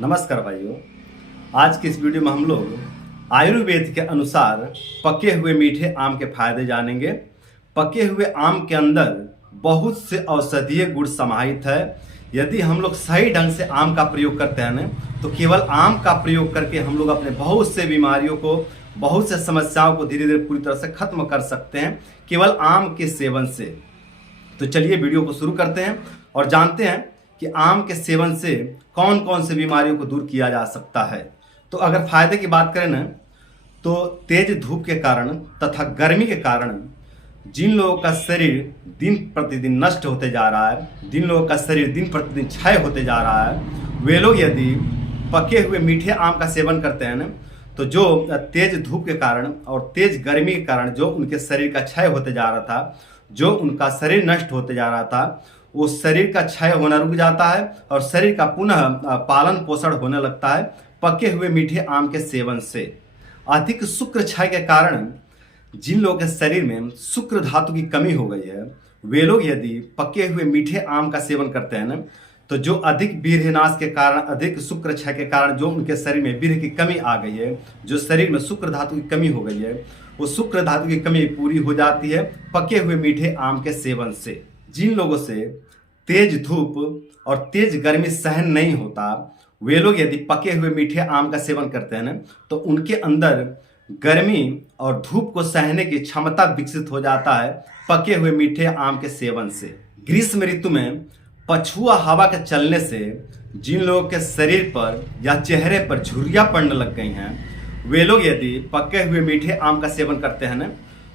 नमस्कार भाइयों। आज की इस वीडियो में हम लोग आयुर्वेद के अनुसार पके हुए मीठे आम के फायदे जानेंगे। पके हुए आम के अंदर बहुत से औषधीय गुण समाहित है। यदि हम लोग सही ढंग से आम का प्रयोग करते हैं ना, तो केवल आम का प्रयोग करके हम लोग अपने बहुत से बीमारियों को, बहुत से समस्याओं को धीरे धीरे पूरी तरह से खत्म कर सकते हैं केवल आम के सेवन से। तो चलिए वीडियो को शुरू करते हैं और जानते हैं कि आम के सेवन से कौन कौन से बीमारियों को दूर किया जा सकता है। तो अगर फायदे की बात करें ना, तो तेज धूप के कारण तथा गर्मी के कारण जिन लोगों का शरीर दिन प्रतिदिन नष्ट होते जा रहा है, जिन लोगों का शरीर दिन प्रतिदिन क्षय होते जा रहा है, वे लोग यदि पके हुए मीठे आम का सेवन करते हैं ना, तो जो तेज धूप के कारण और तेज गर्मी के कारण जो उनके शरीर का क्षय होते जा रहा था, जो उनका शरीर नष्ट होते जा रहा था, वो शरीर का क्षय होना रुक जाता है और शरीर का पुनः पालन पोषण होने लगता है पके हुए मीठे आम के सेवन से। अधिक शुक्र क्षय के कारण जिन लोगों के शरीर में शुक्र धातु की कमी हो गई है, वे लोग यदि पके हुए मीठे आम का सेवन करते हैं ना, तो जो अधिक वीर्यनाश के कारण, अधिक शुक्र क्षय के कारण जो उनके शरीर में वीर्य की कमी आ गई है, जो शरीर में शुक्र धातु की कमी हो गई है, वो शुक्र धातु की कमी पूरी हो जाती है पके हुए मीठे आम के सेवन से। जिन लोगों से तेज धूप और तेज गर्मी सहन नहीं होता, वे लोग यदि पके हुए मीठे आम का सेवन करते हैं ना, तो उनके अंदर गर्मी और धूप को सहने की क्षमता विकसित हो जाता है पके हुए मीठे आम के सेवन से। ग्रीष्म ऋतु में पछुआ हवा के चलने से जिन लोगों के शरीर पर या चेहरे पर झुर्रियां पड़ने लग गई हैं, वे लोग यदि पके हुए मीठे आम का सेवन करते हैं ना,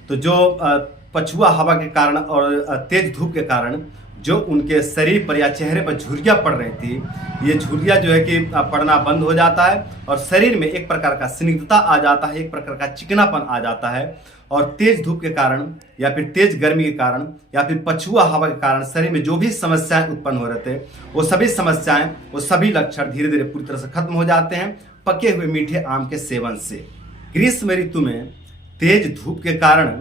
तो जो पछुआ हवा के कारण और तेज धूप के कारण जो उनके शरीर पर या चेहरे पर झुर्रियां पड़ रही थी, ये झुर्रियां जो है कि पड़ना बंद हो जाता है और शरीर में एक प्रकार का स्निग्धता आ जाता है, एक प्रकार का चिकनापन आ जाता है। और तेज धूप के कारण या फिर तेज गर्मी के कारण या फिर पछुआ हवा के कारण शरीर में जो भी समस्याएं उत्पन्न हो रहे थे, वो सभी समस्याएं, वो सभी लक्षण धीरे धीरे पूरी तरह से खत्म हो जाते हैं पके हुए मीठे आम के सेवन से। ग्रीष्म ऋतु में तेज धूप के कारण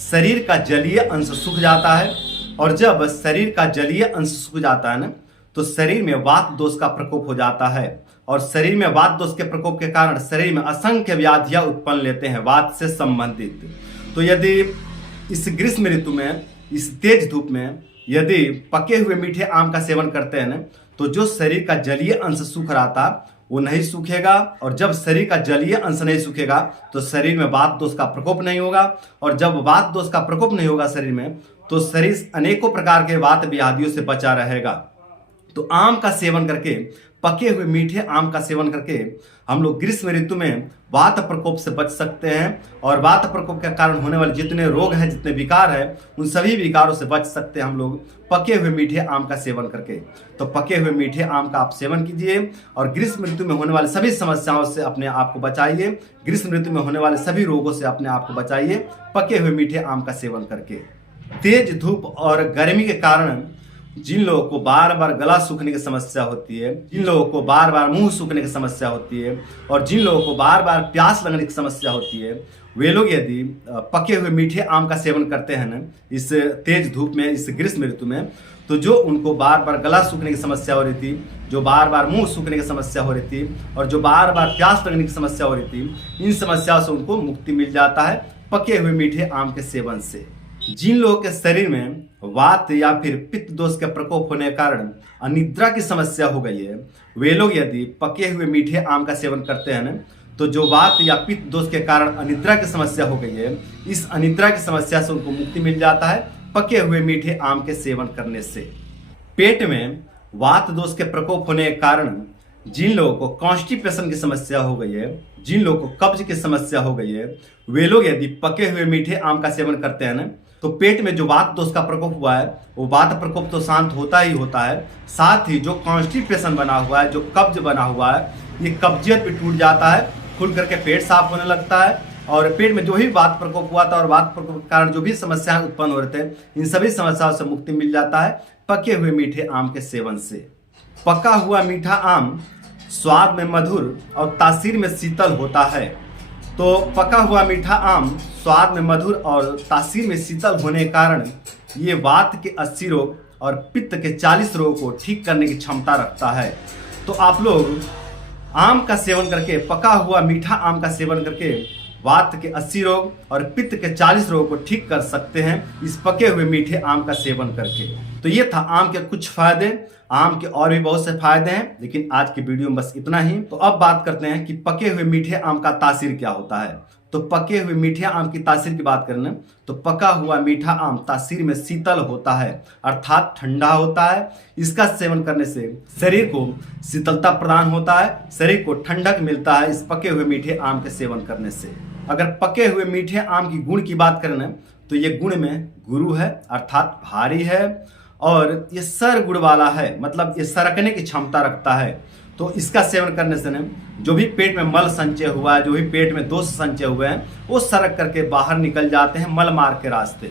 शरीर का जलीय अंश सूख जाता है और जब शरीर का जलीय अंश सूख जाता है ना, तो शरीर में वात दोष का प्रकोप हो जाता है और शरीर में वात दोष के प्रकोप के कारण शरीर में असंख्य व्याधियां उत्पन्न लेते हैं वात से संबंधित। तो यदि इस ग्रीष्म ऋतु में, इस तेज धूप में यदि पके हुए मीठे आम का सेवन करते हैं ना, तो जो शरीर का जलीय अंश सूख रहा था वो नहीं सूखेगा और जब शरीर का जलीय अंश नहीं सूखेगा तो शरीर में वात दोष का प्रकोप नहीं होगा और जब वात दोष का प्रकोप नहीं होगा शरीर में, तो शरीर अनेकों प्रकार के वात व्याधियों से बचा रहेगा। तो आम का सेवन करके, पके हुए मीठे आम का सेवन करके हम लोग ग्रीष्म ऋतु में वात प्रकोप से बच सकते हैं और वात प्रकोप के कारण होने वाले जितने रोग हैं, जितने विकार हैं, उन सभी विकारों से बच सकते हैं हम लोग पके हुए मीठे आम का सेवन करके। तो पके हुए मीठे आम का आप सेवन कीजिए और ग्रीष्म ऋतु में होने वाली सभी समस्याओं से अपने आप को बचाइए। ग्रीष्म ऋतु में होने वाले सभी रोगों से अपने आप को बचाइए पके हुए मीठे आम का सेवन करके। तेज धूप और गर्मी के कारण जिन लोगों को बार बार गला सूखने की समस्या होती है, जिन लोगों को बार बार मुंह सूखने की समस्या होती है और जिन लोगों को बार बार प्यास लगने की समस्या होती है, वे लोग यदि पके हुए मीठे आम का सेवन करते हैं ना इस तेज धूप में, इस ग्रीष्म ऋतु में, तो जो उनको बार बार गला सूखने की समस्या हो रही थी, जो बार बार मुंह सूखने की समस्या हो रही थी और जो बार बार प्यास लगने की समस्या हो रही थी, इन समस्याओं से उनको मुक्ति मिल जाता है पके हुए मीठे आम के सेवन से। जिन लोगों के शरीर में वात या फिर पित्त दोष के प्रकोप होने के कारण अनिद्रा की समस्या हो गई है, वे लोग यदि पके हुए मीठे आम का सेवन करते हैं ना, तो जो वात या पित्त दोष के कारण अनिद्रा की समस्या हो गई है, इस अनिद्रा की समस्या से उनको मुक्ति मिल जाता है पके हुए मीठे आम के सेवन करने से। पेट में वात दोष के प्रकोप होने के कारण जिन लोगों को कॉन्स्टिपेशन की समस्या हो गई है, जिन लोगों को कब्ज की समस्या हो गई है, वे लोग यदि पके हुए मीठे आम का सेवन करते हैं ना, तो पेट में जो वात दोष का प्रकोप हुआ है, वो वात प्रकोप तो शांत होता ही होता है, साथ ही जो कॉन्स्टिपेशन बना हुआ है, जो कब्ज बना हुआ है, ये कब्जियत भी टूट जाता है, खुल करके पेट साफ होने लगता है और पेट में जो भी वात प्रकोप हुआ था और वात प्रकोप के कारण जो भी समस्याएं उत्पन्न हो रहे थे, इन सभी समस्याओं से मुक्ति मिल जाता है पके हुए मीठे आम के सेवन से। पका हुआ मीठा आम स्वाद में मधुर और तासीर में शीतल होता है। तो पका हुआ मीठा आम स्वाद में मधुर और तासीर में शीतल होने के कारण ये वात के 80 रोग और पित्त के 40 रोग को ठीक करने की क्षमता रखता है। तो आप लोग आम का सेवन करके, पका हुआ मीठा आम का सेवन करके वात के 80 रोग और पित्त के 40 रोग को ठीक कर सकते हैं इस पके हुए मीठे आम का सेवन करके। तो ये था आम के कुछ फायदे। आम के और भी बहुत से फायदे हैं, लेकिन आज की वीडियो में बस इतना ही। तो अब बात करते हैं कि पके हुए मीठे आम का तासीर क्या होता है। तो पके हुए मीठे आम की तासीर की बात करें तो पका हुआ मीठा आम तासीर में शीतल होता है, अर्थात ठंडा होता है। इसका सेवन करने से शरीर को शीतलता प्रदान होता है, शरीर को ठंडक मिलता है इस पके हुए मीठे आम के सेवन करने से। अगर पके हुए मीठे आम की गुण की बात करें तो ये गुण में गुरु है, अर्थात भारी है, और ये सर गुण वाला है, मतलब ये सरकने की क्षमता रखता है। तो इसका सेवन करने से जो भी पेट में मल संचय हुआ है, जो भी पेट में दोष संचय हुए हैं, वो सरक करके बाहर निकल जाते हैं मल मार्ग के रास्ते।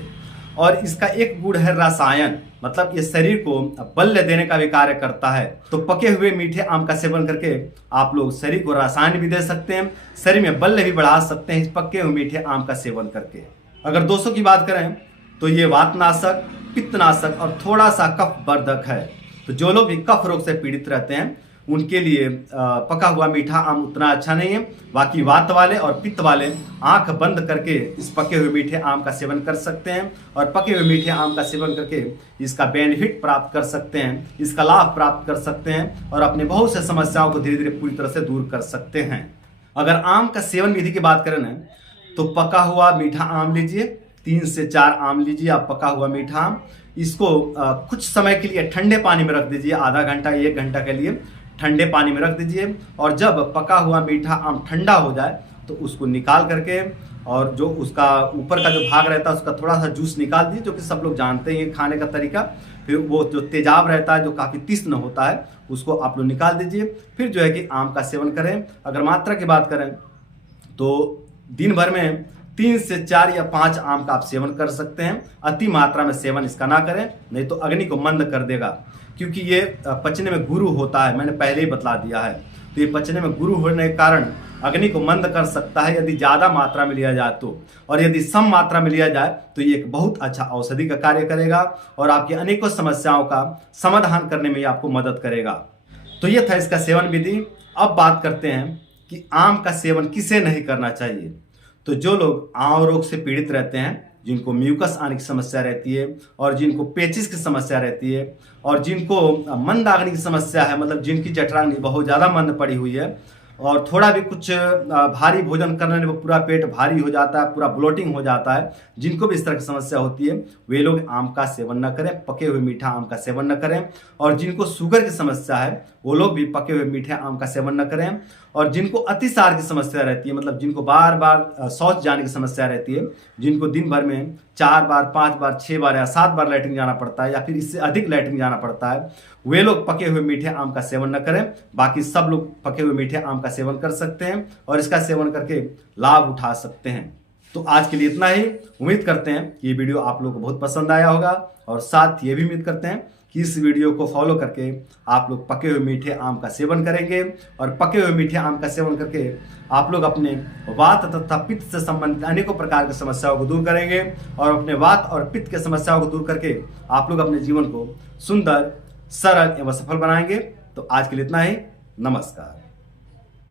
और इसका एक गुण है रसायन, मतलब ये शरीर को बल देने का भी कार्य करता है। तो पके हुए मीठे आम का सेवन करके आप लोग शरीर को रसायन भी दे सकते हैं, शरीर में बल भी बढ़ा सकते हैं इस पके हुए मीठे आम का सेवन करके। अगर दोषों की बात करें तो ये वातनाशक, पित्तनाशक और थोड़ा सा कफ वर्धक है। तो जो लोग भी कफ रोग से पीड़ित रहते हैं उनके लिए पका हुआ मीठा आम उतना अच्छा नहीं है। बाकी वात वाले और पित्त वाले आंख बंद करके इस पके हुए मीठे आम का सेवन कर सकते हैं और पके हुए मीठे आम का सेवन करके इसका बेनिफिट प्राप्त कर सकते हैं, इसका लाभ प्राप्त कर सकते हैं और अपने बहुत से समस्याओं को धीरे धीरे पूरी तरह से दूर कर सकते हैं। अगर आम का सेवन विधि की बात करें तो पका हुआ मीठा आम लीजिए, 3 से 4 आम लीजिए आप पका हुआ मीठा आम। इसको कुछ समय के लिए ठंडे पानी में रख दीजिए, आधा घंटा 1 घंटा के लिए ठंडे पानी में रख दीजिए। और जब पका हुआ मीठा आम ठंडा हो जाए तो उसको निकाल करके और जो उसका ऊपर का जो भाग रहता है उसका थोड़ा सा जूस निकाल दीजिए, जो कि सब लोग जानते हैं खाने का तरीका। फिर वो जो तेजाब रहता है, जो काफ़ी तीक्ष्ण होता है, उसको आप लोग निकाल दीजिए। फिर जो है कि आम का सेवन करें। अगर मात्रा की बात करें तो दिन भर में 3 से 4 या 5 आम का आप सेवन कर सकते हैं। अति मात्रा में सेवन इसका ना करें, नहीं तो अग्नि को मंद कर देगा, क्योंकि ये पचने में गुरु होता है, मैंने पहले ही बतला दिया है। तो ये पचने में गुरु होने के कारण अग्नि को मंद कर सकता है यदि ज़्यादा मात्रा में लिया जाए तो, और यदि सम मात्रा में लिया जाए तो ये एक बहुत अच्छा औषधि का कार्य करेगा और आपकी अनेकों समस्याओं का समाधान करने में आपको मदद करेगा। तो ये था इसका सेवन विधि। अब बात करते हैं कि आम का सेवन किसे नहीं करना चाहिए। तो जो लोग आम रोग से पीड़ित रहते हैं, जिनको म्यूकस आने की समस्या रहती है और जिनको पेचिस की समस्या रहती है और जिनको मंदाग्नि की समस्या है, मतलब जिनकी जठराग्नि बहुत ज़्यादा मंद पड़ी हुई है और थोड़ा भी कुछ भारी भोजन करने में पूरा पेट भारी हो जाता है, पूरा ब्लोटिंग हो जाता है, जिनको भी इस तरह की समस्या होती है वे लोग आम का सेवन न करें, पके हुए मीठा आम का सेवन न करें। और जिनको शुगर की समस्या है वो लोग भी पके हुए मीठे आम का सेवन न करें। और जिनको अतिसार की समस्या रहती है, मतलब जिनको बार बार शौच जाने की समस्या रहती है, जिनको दिन भर में 4 बार 5 बार 6 बार या 7 बार लैट्रिन जाना पड़ता है या फिर इससे अधिक लैट्रिन जाना पड़ता है, वे लोग पके हुए मीठे आम का सेवन न करें। बाकी सब लोग पके हुए मीठे आम का सेवन कर सकते हैं और इसका सेवन करके लाभ उठा सकते हैं। तो आज के लिए इतना ही। उम्मीद करते हैं कि ये वीडियो आप लोगों को बहुत पसंद आया होगा और साथ ये भी उम्मीद करते हैं कि इस वीडियो को फॉलो करके आप लोग पके हुए मीठे आम का सेवन करेंगे और पके हुए मीठे आम का सेवन करके आप लोग अपने वात तथा पित्त से संबंधित अनेकों प्रकार की समस्याओं को दूर करेंगे और अपने वात और पित्त की समस्याओं को दूर करके आप लोग अपने जीवन को सुंदर, सरल एवं सफल बनाएंगे। तो आज के लिए इतना ही। नमस्कार।